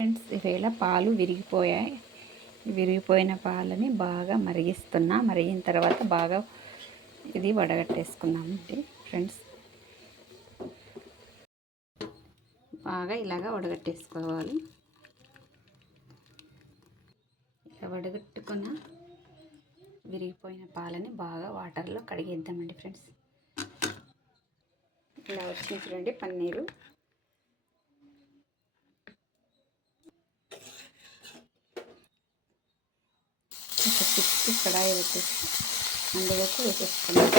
Friends, ఈవేళ పాలు విరిగిపోయాయి. విరిగిపోయిన పాలని బాగా మరిగిస్తున్నా. మరిగిన తర్వాత బాగా ఇది వడగట్టేసుకుందామండి ఫ్రెండ్స్. బాగా ఇలాగా వడగట్టేసుకోవాలి. ఇలా వడగట్టుకున్న విరిగిపోయిన పాలని బాగా వాటర్లో కడిగేద్దామండి ఫ్రెండ్స్. ఇలా వచ్చింది చూడండి పన్నీరు. ఒక చిక్కు కడాయి వేసేసి అందులోకి వేసేసుకున్నాం.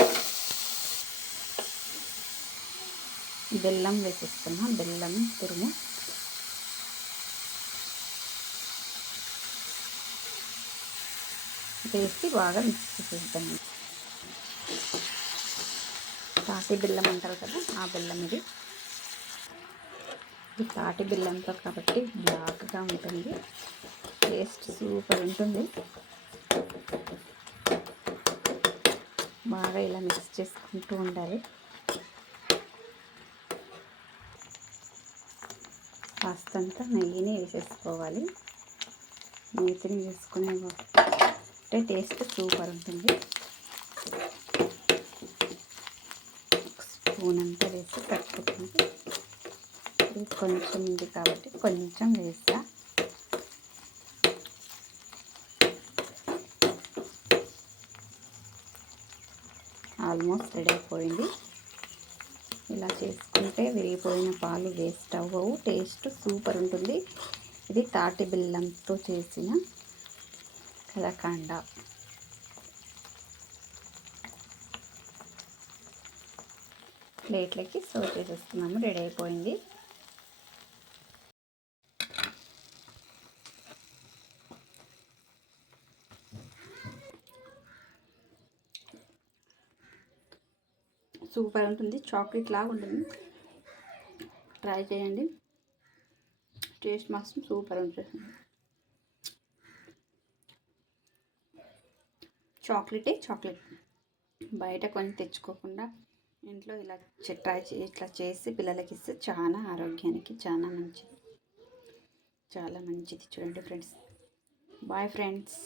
బెల్లం వేసేసుకున్నాం. బెల్లం తురుము వేసి బాగా మిక్స్ చేద్దాం. తాటి బెల్లం అంటారు కదా, ఆ బెల్లం ఇది తాటి బెల్లంతో కాబట్టి బ్లాక్గా ఉంటుంది. టేస్ట్ సూపర్ ఉంటుంది. బాగా ఇలా మిక్స్ చేసుకుంటూ ఉండాలి. కాస్తంత నెయ్యిని వేసేసుకోవాలి. నెయ్యిని వేసుకునే టేస్ట్ సూపర్ ఉంటుంది. స్పూన్ అంతా వేసి కట్టుకుంటుంది. ఇది కొంచెం ఉంది కాబట్టి కొంచెం వేస్తా. ఆల్మోస్ట్ రెడీ అయిపోయింది. ఇలా చేసుకుంటే విరిగిపోయిన పాలు వేస్ట్ అవ్వవు. టేస్ట్ సూపర్ ఉంటుంది. ఇది తాటి బెల్లంతో చేసిన కలకండ. ప్లేట్లకి సర్వ్ చేసేస్తున్నాము. రెడీ అయిపోయింది. సూపర్ ఉంటుంది. చాక్లెట్ లాగా ఉంటుంది. ట్రై చేయండి. టేస్ట్ మాత్రం సూపర్ ఉంటుంది. చాక్లెట్ బయట కొని తెచ్చుకోకుండా ఇంట్లో ఇలా ఇట్లా చేసి పిల్లలకి ఇస్తే చాలా ఆరోగ్యానికి చాలా మంచిది. చాలా మంచిది. చూడండి ఫ్రెండ్స్. Bye friends.